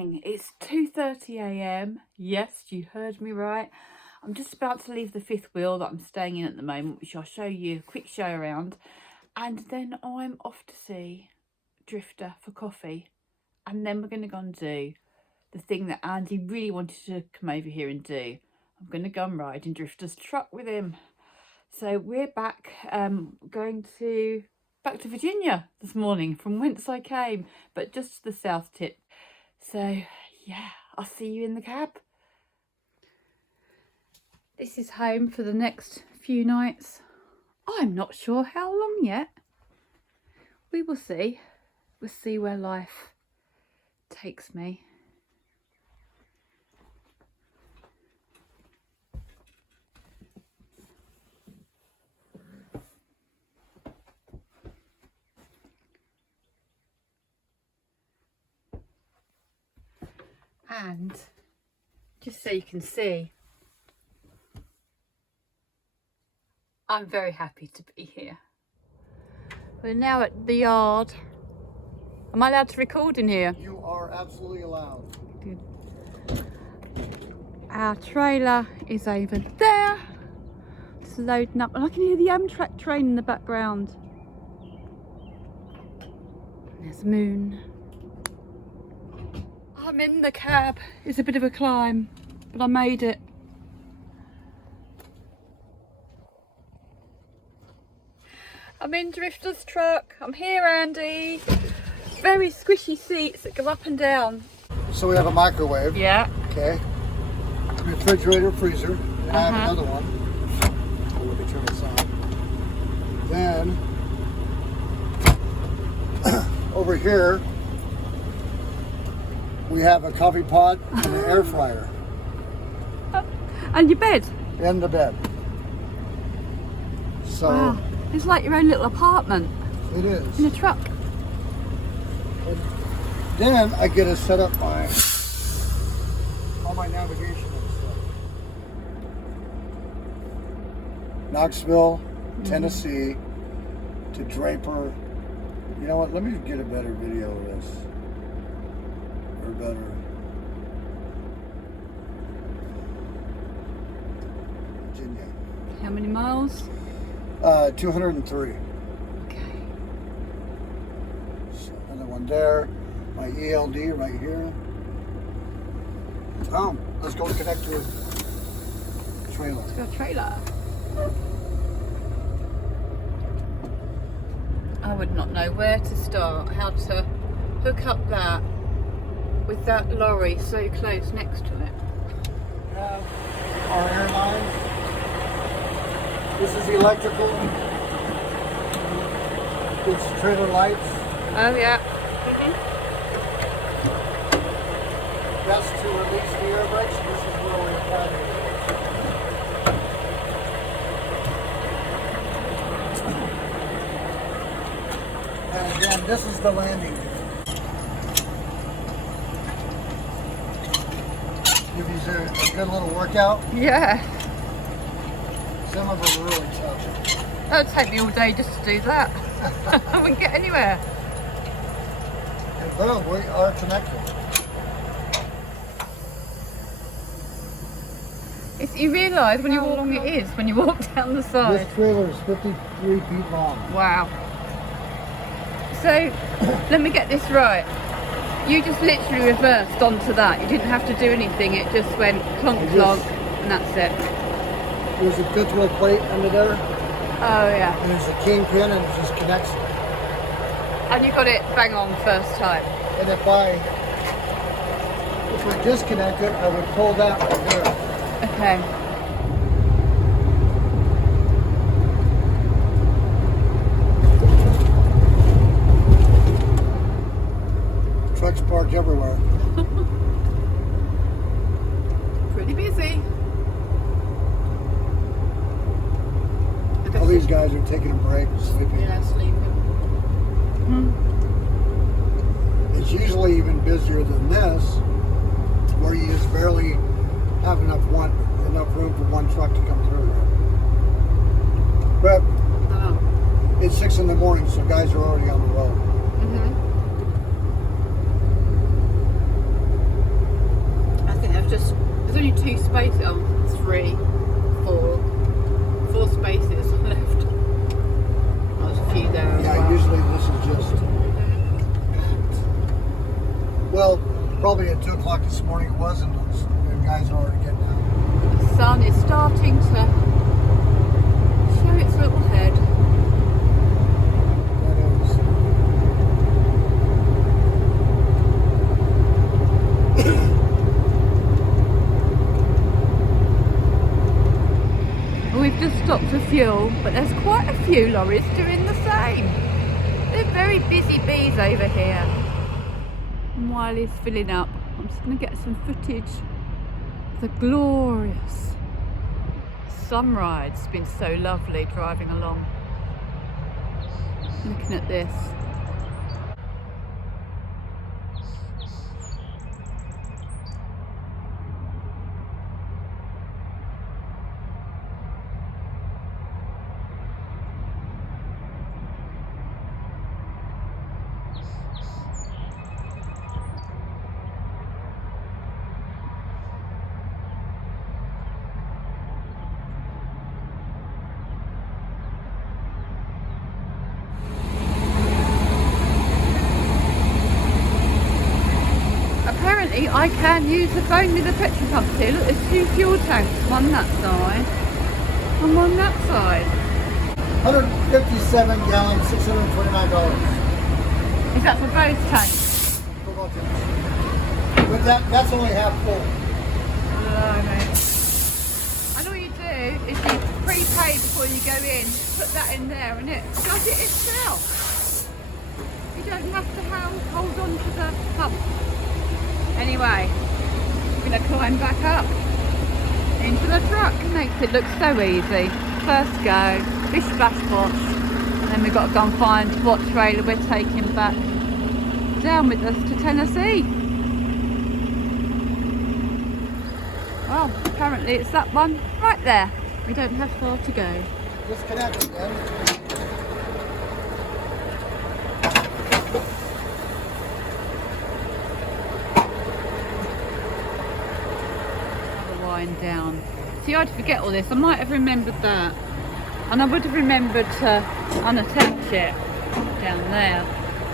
morning. It's 2:30 a.m. Yes, you heard me right. I'm just about to leave the fifth wheel that I'm staying in at the moment, which I'll show you a quick show around. And then I'm off to see Drifter for coffee. And then we're going to go and do the thing that Andy really wanted to come over here and do. I'm going to go and ride in Drifter's truck with him. So we're back, going back to Virginia this morning from whence I came, but just to the south tip. So yeah, I'll see you in the cab. This is home for the next few nights. I'm not sure how long yet. We will see. We'll see where life takes me. And just so you can see, I'm very happy to be here. We're now at the yard. Am I allowed to record in here? You are absolutely allowed. Good. Our trailer is over there. It's loading up, and I can hear the Amtrak train in the background. There's the moon. I'm in the cab. It's a bit of a climb, but I made it. I'm in Drifter's truck. I'm here, Andy. Very squishy seats that go up and down. So we have a microwave. Yeah. Okay. Refrigerator, freezer. And I have another one. So let me turn this on. Then over here we have a coffee pot and an air fryer. And your bed. And the bed. So wow. It's like your own little apartment. It is. In a truck. And then I get to set up all my navigation and stuff. Knoxville, Tennessee to Draper. You know what? Let me get a better video of this. Or better. Virginia. How many miles? 203. Okay. So another one there. My ELD right here. Let's go connect to the trailer. Let's go trailer. I would not know where to start, how to hook up that with that lorry so close next to it. We have our airlines. This is electrical. It's trailer lights. Oh yeah. That's to release the air brakes. This is where we apply the and again, this is the landing. Give you a good little workout. Yeah. Some of them are really tough. That would take me all day just to do that. I wouldn't get anywhere. And boom, we are connected. You realise when you walk along it is when you walk down the side. This trailer is 53 feet long. Wow. So, let me get this right. You just literally reversed onto that. You didn't have to do anything. It just went clonk clonk and that's it. There's a fifth wheel plate under there. Oh yeah. And there's a kingpin and it just connects. And you got it bang on first time. And if we disconnect it, I would pull that right there. Okay. Trucks parked everywhere. Pretty busy. All these guys are taking a break and sleeping. Yeah, sleeping. It's usually even busier than this, where you just barely have enough room for one truck to come through there. But it's 6 in the morning, so guys are already on the road. 2 spaces, 3, 4 spaces left. There's a few there as Yeah, well. usually this is just well, probably at 2 o'clock this morning it wasn't. The guys are already getting out. The sun is starting to show its little head. That is. We've just stopped for fuel, but there's quite a few lorries doing the same. They're very busy bees over here. And while he's filling up, I'm just going to get some footage of the glorious sunrise. It's been so lovely driving along. Looking at this. Apparently I can use the phone with the petrol pumps here. Look, there's 2 fuel tanks. One on that side and one on that side. 157 gallons, $629. Is that for both tanks? But that's only half full. And all you do is you prepay before you go in, put that in there and it does it itself. You don't have to hold on to the pump. Anyway, we're going to climb back up into the truck. It makes it look so easy. First go, bish bash bosh, and then we've got to go and find what trailer we're taking back down with us to Tennessee. Well, apparently it's that one right there. We don't have far to go. Disconnect again. Wind down. See, I'd forget all this. I might have remembered that, and I would have remembered to unattach it down there,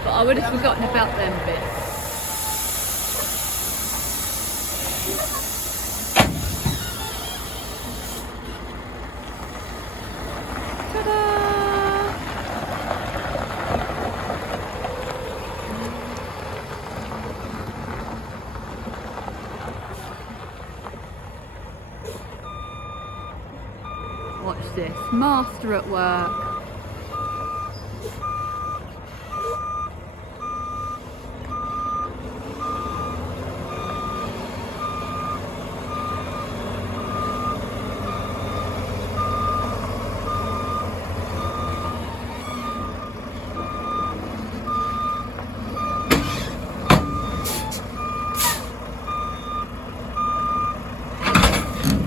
but I would have forgotten about them bits. Ta-da! Watch this, master at work.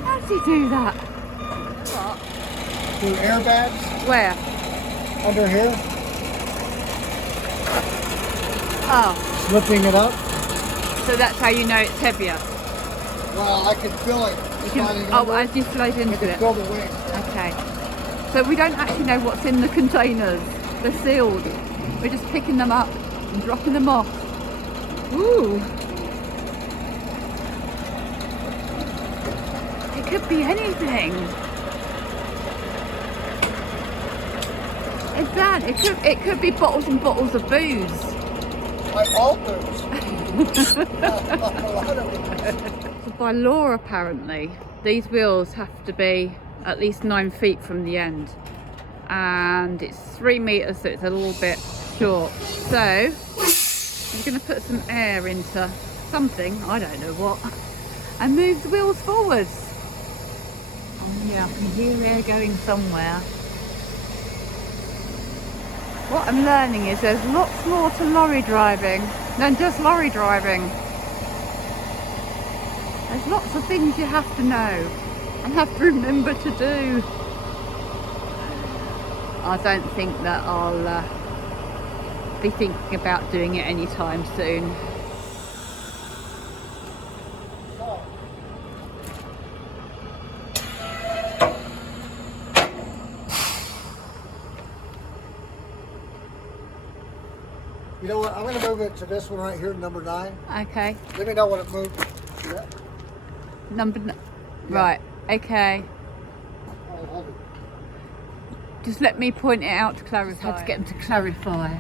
How does he do that? Do airbags Where? under here, Oh, lifting it up. so that's how you know it's heavier. Well, I can feel it. You sliding can, over. as you slide I into can it. feel the wing. Okay. So we don't actually know what's in the containers. They're sealed. We're just picking them up and dropping them off. Ooh. It could be anything. It's that. It could be bottles and bottles of booze. Like all booze. A lot of them. So by law, apparently, these wheels have to be at least 9 feet from the end, and it's 3 meters, so it's a little bit short. So I'm going to put some air into something, I don't know what, and move the wheels forwards. Oh yeah, I can hear air going somewhere. What I'm learning is there's lots more to lorry driving than just lorry driving. There's lots of things you have to know and have to remember to do. I don't think that I'll be thinking about doing it anytime soon. know what? I'm going to move it to this one right here, number 9. Okay. Let me know when it moved. See that? Right. Okay. Oh, hold it. Just let me point it out to clarify. Had to get them to clarify.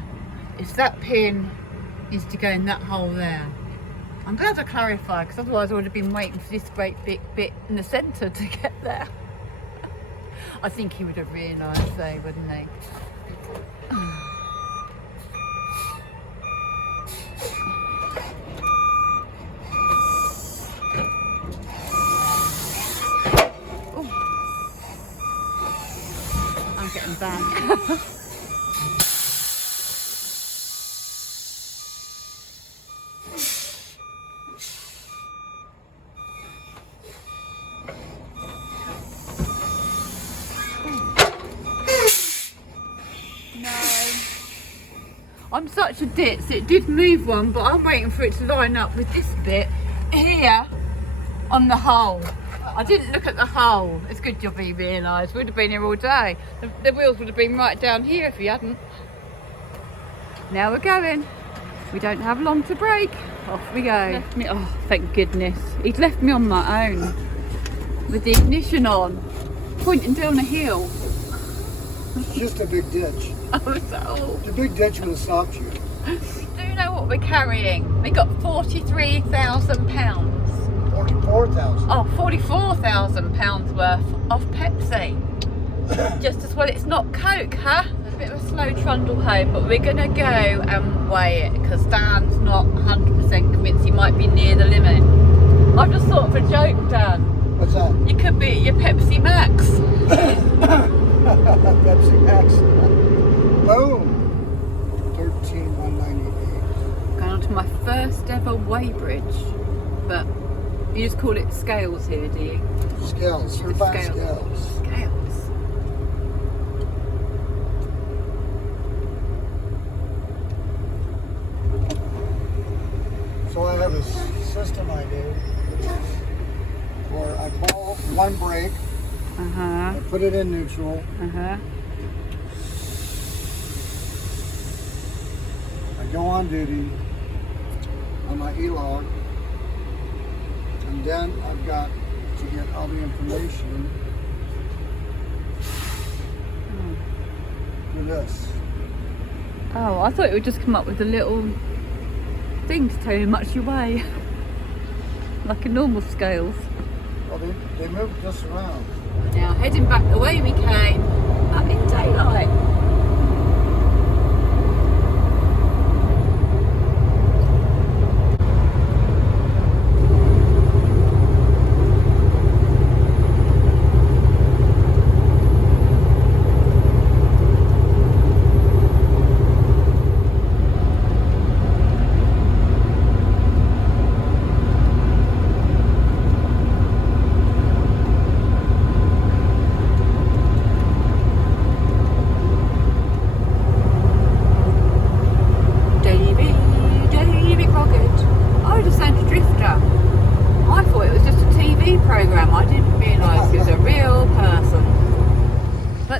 It's that pin is to go in that hole there. I'm glad to clarify, because otherwise I would have been waiting for this great big bit in the centre to get there. I think he would have realised though, wouldn't he? I'm getting back. I'm such a ditz. It did move one, but I'm waiting for it to line up with this bit here on the hole. I didn't look at the hole. It's a good job he realised. We'd have been here all day. The wheels would have been right down here if he hadn't. Now we're going. We don't have long to break. Off we go. Oh, thank goodness. He'd left me on my own with the ignition on, pointing down a hill. It's just a big ditch. Oh, The big ditch would have stopped you. do you know what we're carrying? We got £43,000. 44,000. Oh, £44,000 worth of Pepsi. Just as well it's not Coke, huh? It's a bit of a slow trundle home, but we're gonna go and weigh it because Dan's not 100% convinced he might be near the limit. I've just thought of a joke, Dan. What's that? You could be at your Pepsi Max. Pepsi Max. Boom. 13,198. Going on to my first ever weighbridge, but you just call it scales here, do you? Scales. Certified scales. Scales. So I have a system I do where I pull one brake, I put it in neutral, I go on duty on my E-log, and then I've got to get all the information for this. Oh, I thought it would just come up with a little thing to tell you how much you weigh. Like a normal scales. Well, they moved this around. Now heading back the way we came, up in daylight.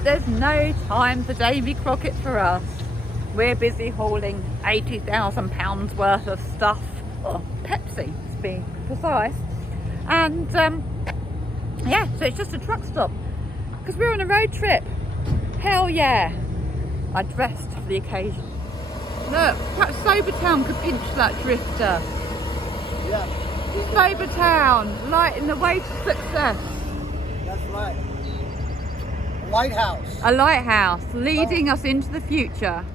There's no time for Davy Crockett for us. We're busy hauling £80,000 worth of stuff, or Pepsi to be precise, and yeah, so it's just a truck stop because we're on a road trip. Hell yeah, I dressed for the occasion. Look, perhaps Sobertown could pinch that drifter. Yeah. Sobertown, lighting the way to success. That's right. Lighthouse. A lighthouse leading us into the future.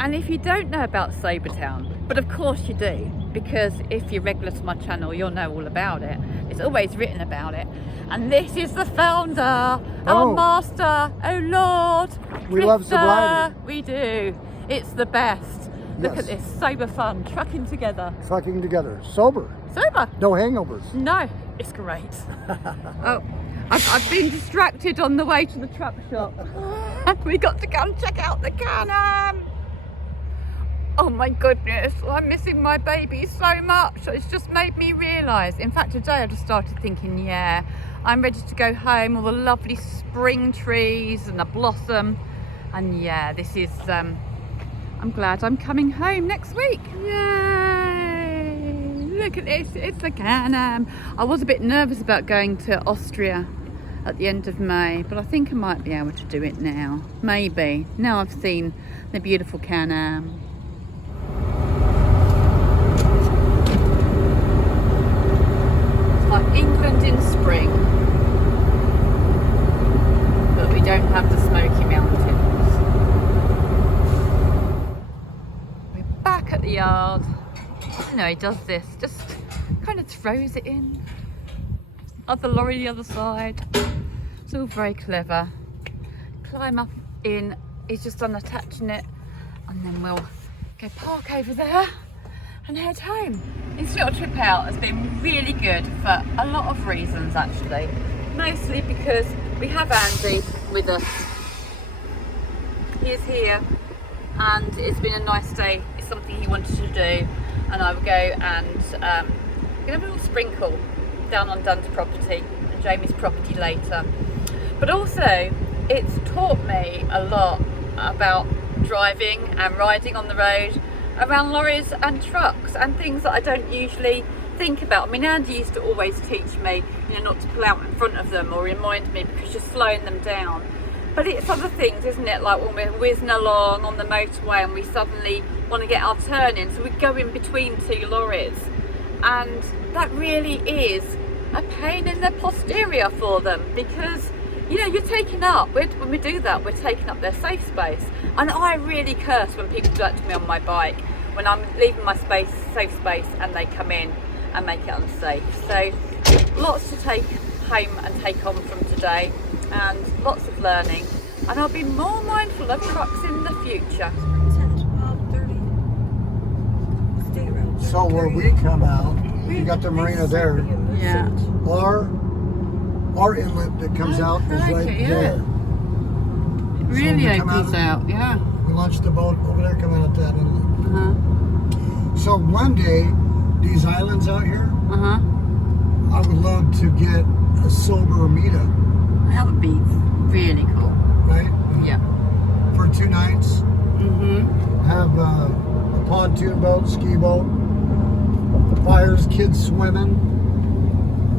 And if you don't know about Sobertown, but of course you do, because if you're regular to my channel, you'll know all about it. It's always written about it. And this is the founder, our master, oh Lord. We love sobriety. We do. It's the best. Look at this, sober fun, trucking together. Trucking together. Sober. Sober. No hangovers. No, it's great. Oh. I've been distracted on the way to the truck shop. We got to go and check out the Can-Am. Oh my goodness, I'm missing my baby so much. It's just made me realise. In fact, today I just started thinking, yeah, I'm ready to go home. All the lovely spring trees and the blossom. And yeah, this is, I'm glad I'm coming home next week. Yay! Look at this, it's the Can-Am. I was a bit nervous about going to Austria at the end of May, but I think I might be able to do it now. Maybe. Now I've seen the beautiful Can-Am. It's like England in spring, but we don't have the Smoky Mountains. We're back at the yard. You know, he does this, just kind of throws it in. Other lorry the other side. It's all very clever. Climb up in, he's just unattaching it, and then we'll go park over there and head home. This little trip out has been really good for a lot of reasons actually. Mostly because we have Andy with us. He is here and it's been a nice day. It's something he wanted to do, and I will go and gonna have a little sprinkle down on Dunn's property and Jamie's property later. But also it's taught me a lot about driving and riding on the road around lorries and trucks and things that I don't usually think about. I mean, Andy used to always teach me, you know, not to pull out in front of them or remind me because you're slowing them down. But it's other things, isn't it? Like when we're whizzing along on the motorway and we suddenly want to get our turn in, so we go in between two lorries, and that really is a pain in the posterior for them because, you know, you're taking up, when we do that, we're taking up their safe space. And I really curse when people do that to me on my bike, when I'm leaving my safe space and they come in and make it unsafe. So lots to take home and take on from today, and lots of learning, and I'll be more mindful of trucks in the future. 10, 12, 30. Stay around. So where we come out, you got the marina there. Yeah. Our inlet that comes out is right there. It really we come opens out, yeah. We launched the boat over there coming out that inlet. Uh-huh. So one day, these islands out here, Uh-huh. I would love to get a sober meetup, That would be really cool. right? Yeah. For 2 nights, Mm-hmm. have a pontoon boat, ski boat, fires, kids swimming,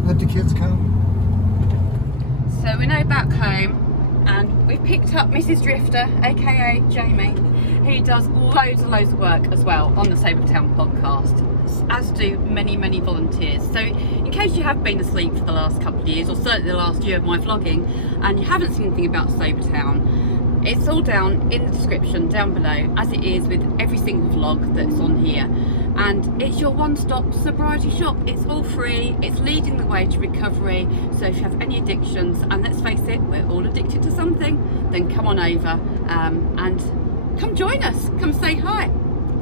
let the kids come. So we're now back home, and we've picked up Mrs. Drifter, aka Jamie, who does loads and loads of work as well on the Sobertown podcast, as do many, many volunteers. So in case you have been asleep for the last couple of years, or certainly the last year of my vlogging, and you haven't seen anything about Sobertown, it's all down in the description down below, as it is with every single vlog that's on here. And it's your one-stop sobriety shop. It's all free, it's leading the way to recovery. So if you have any addictions, and let's face it, we're all addicted to something, then come on over and come join us, come say hi.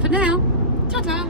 For now, ta-ta.